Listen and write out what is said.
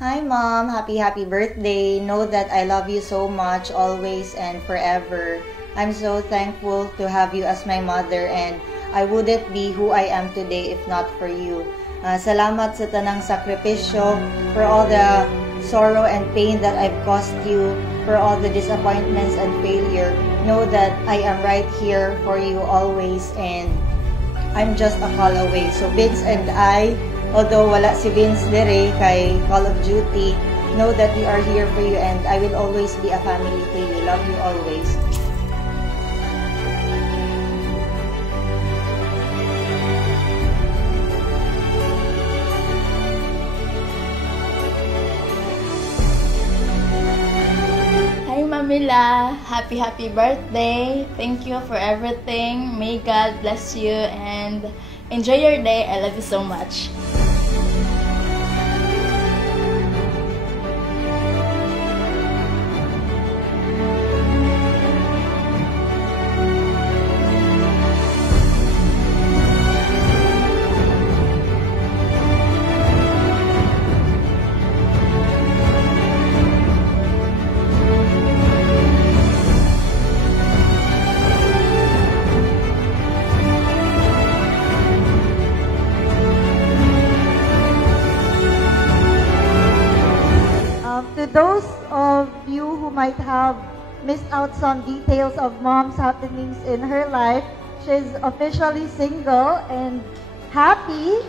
Hi mom, happy birthday. Know that I love you so much always and forever. I'm so thankful to have you as my mother and I wouldn't be who I am today if not for you. Salamat sa tanang sakripisyo, for all the sorrow and pain that I've caused you, for all the disappointments and failure. Know that I am right here for you always and I'm just a call away. So Vince and I, although wala si Vince dire kay Call of Duty, know that we are here for you and I will always be a family to you. Love you always. Hi Mamila, happy birthday. Thank you for everything. May God bless you and enjoy your day. I love you so much. To those of you who might have missed out some details of mom's happenings in her life, she's officially single and happy.